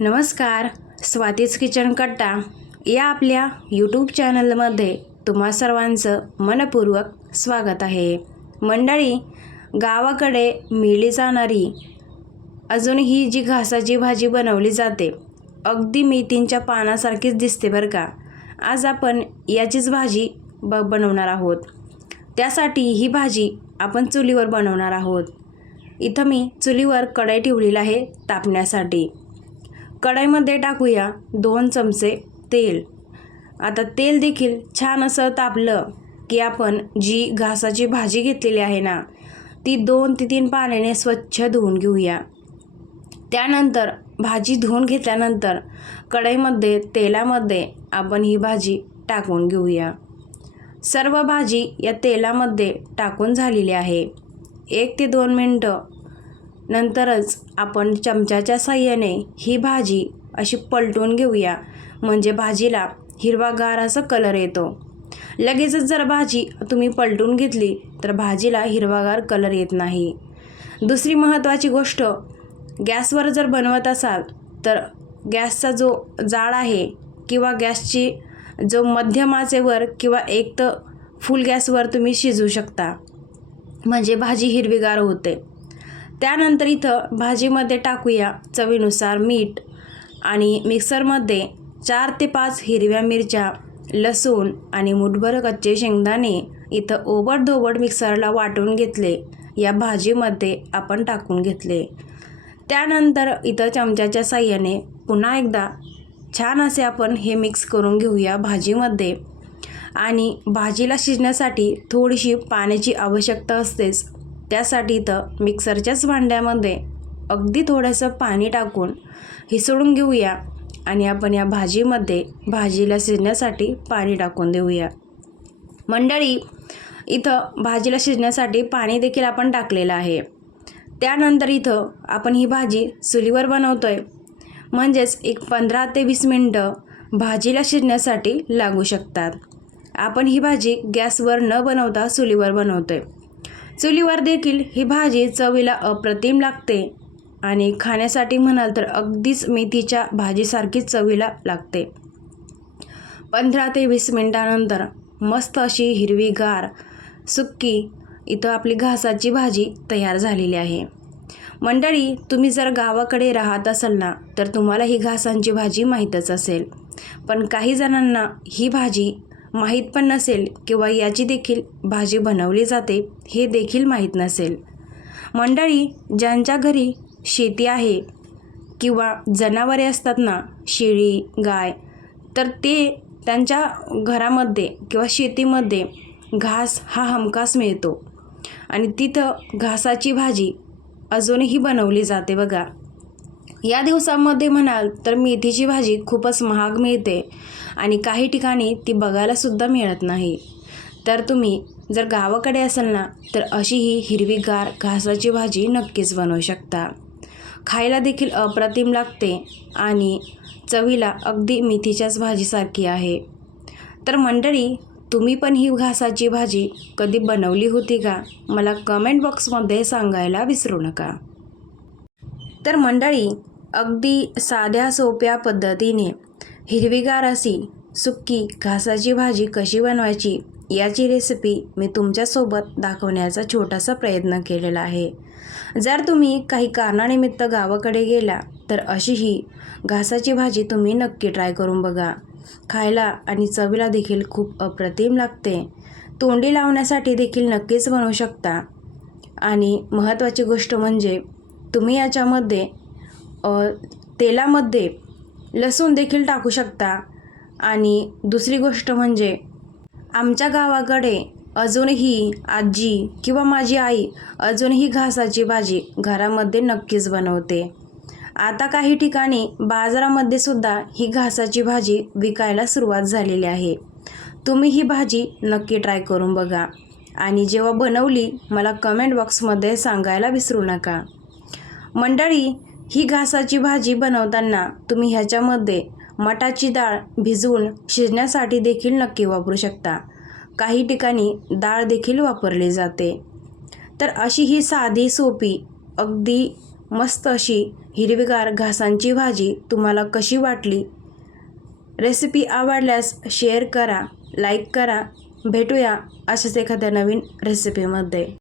नमस्कार स्वातीच किचन कट्टा या आपल्या यूट्यूब चॅनलमध्ये तुम्हा सर्वांचं मनपूर्वक स्वागत आहे. मंडळी गावाकडे मिळली जाणारी अजून ही जी घासाची भाजी बनवली जाते अगदी मेथींच्या पानासारखीच दिसते बरं का? आज आपण याचीच भाजी ब बनवणार आहोत. त्यासाठी ही भाजी आपण चुलीवर बनवणार आहोत. इथं मी चुलीवर कढई ठेवलेली आहे तापण्यासाठी. कढईमध्ये टाकूया दोन चमचे तेल. आता तेल देखील छान असं तापलं की आपण जी घासाची भाजी घेतलेली आहे ना ती दोन ते तीन पाण्याने स्वच्छ धुवून घेऊया. त्यानंतर भाजी धुवून घेतल्यानंतर कढईमध्ये तेलामध्ये आपण ही भाजी टाकून घेऊया. सर्व भाजी या तेलामध्ये टाकून झालेली आहे. एक ते दोन मिनटं नंतरच आपण चमच्याच्या साह्याने ही भाजी अशी पलटून घेऊया. म्हणजे भाजीला हिरवागार असा कलर येतो. लगेचच जर भाजी तुम्ही पलटून घेतली तर भाजीला हिरवागार कलर येत नाही. दुसरी महत्त्वाची गोष्ट गॅसवर जर बनवत असाल तर गॅसचा जो जाळ आहे किंवा गॅसची जो मध्यमाचेवर किंवा एक तर फुल गॅसवर तुम्ही शिजवू शकता. म्हणजे भाजी हिरवीगार होते. त्यानंतर इथं भाजीमध्ये टाकूया चवीनुसार मीठ आणि मिक्सरमध्ये चार ते पाच हिरव्या मिरच्या लसूण आणि मुठभर कच्चे शेंगदाणे इथं ओबडधोबड मिक्सरला वाटून घेतले. या भाजीमध्ये आपण टाकून घेतले. त्यानंतर इथं चमच्याच्या साह्याने पुन्हा एकदा छान असे आपण हे मिक्स करून घेऊया भाजीमध्ये. आणि भाजीला शिजण्यासाठी थोडीशी पाण्याची आवश्यकता असतेच. त्यासाठी इथं मिक्सरच्याच भांड्यामध्ये अगदी थोडंसं पाणी टाकून हिसळून घेऊया आणि आपण या भाजीमध्ये भाजीला शिजण्यासाठी पाणी टाकून देऊया. मंडळी इथं भाजीला शिजण्यासाठी पाणी देखील आपण टाकलेलं आहे. त्यानंतर इथं आपण ही भाजी चुलीवर बनवतो आहे म्हणजेच एक पंधरा ते वीस मिनटं भाजीला शिजण्यासाठी लागू शकतात. आपण ही भाजी गॅसवर न बनवता चुलीवर बनवतो आहे चुलीवर देखील ही भाजी चवीला अप्रतिम लागते. आणि खाण्यासाठी म्हणाल तर अगदीच मेथीच्या भाजीसारखी चवीला लागते. पंधरा ते वीस मिनटानंतर मस्त अशी हिरवीगार सुक्की इथं आपली घासाची भाजी तयार झालेली आहे. मंडळी तुम्ही जर गावाकडे राहत असाल ना तर तुम्हाला ही घासांची भाजी माहीतच असेल. पण काही जणांना ही भाजी माहीत पण नसेल किंवा याची देखील भाजी बनवली जाते हे देखील माहीत नसेल. मंडळी ज्यांच्या घरी शेती आहे किंवा जनावरे असतात ना शेळी गाय तर ते त्यांच्या घरामध्ये किंवा शेतीमध्ये घास हा हमखास मिळतो. आणि तिथं घासाची भाजी अजूनही बनवली जाते बघा. या दिवसांमध्ये म्हणाल तर मेथीची भाजी खूपच महाग मिळते आणि काही ठिकाणी ती बघायलासुद्धा मिळत नाही. तर तुम्ही जर गावाकडे असाल ना तर अशी ही हिरवीगार घासाची भाजी नक्कीच बनवू शकता. खायला देखील अप्रतिम लागते आणि चवीला अगदी मेथीच्याच भाजीसारखी आहे. तर मंडळी तुम्ही पण ही घासाची भाजी कधी बनवली होती का? मला कमेंट बॉक्समध्ये सांगायला विसरू नका. तर मंडळी अगदी साध्या सोप्या पद्धतीने हिरवीगार अशी सुक्की घासाची भाजी कशी बनवायची याची रेसिपी मी तुमच्यासोबत दाखवण्याचा छोटासा प्रयत्न केलेला आहे. जर तुम्ही काही कारणानिमित्त गावाकडे गेला तर अशी ही घासाची भाजी तुम्ही नक्की ट्राय करून बघा. खायला आणि चवीला देखील खूप अप्रतिम लागते. तोंडी लावण्यासाठी देखील नक्कीच बनवू शकता. आणि महत्त्वाची गोष्ट म्हणजे तुम्ही याच्यामध्ये तेलामध्ये लसूण देखील टाकू शकता. आणि दुसरी गोष्ट म्हणजे आमच्या गावाकडे अजूनही आजी किंवा माझी आई अजूनही घासाची भाजी घरामध्ये नक्कीच बनवते. आता काही ठिकाणी बाजारामध्ये सुद्धा ही घासाची भाजी विकायला सुरुवात झालेली आहे. तुम्ही ही भाजी नक्की ट्राय करून बघा. आणि जेव्हा बनवली मला कमेंट बॉक्समध्ये सांगायला विसरू नका. मंडळी ही घासाची भाजी बनवताना तुम्ही ह्याच्यामध्ये मटाची डाळ भिजवून शिजण्यासाठी देखील नक्की वापरू शकता. काही ठिकाणी डाळ देखील वापरली जाते. तर अशी ही साधी सोपी अगदी मस्त अशी हिरवीगार घासांची भाजी तुम्हाला कशी वाटली? रेसिपी आवडल्यास शेअर करा लाईक करा. भेटूया अशाच एखाद्या नवीन रेसिपीमध्ये.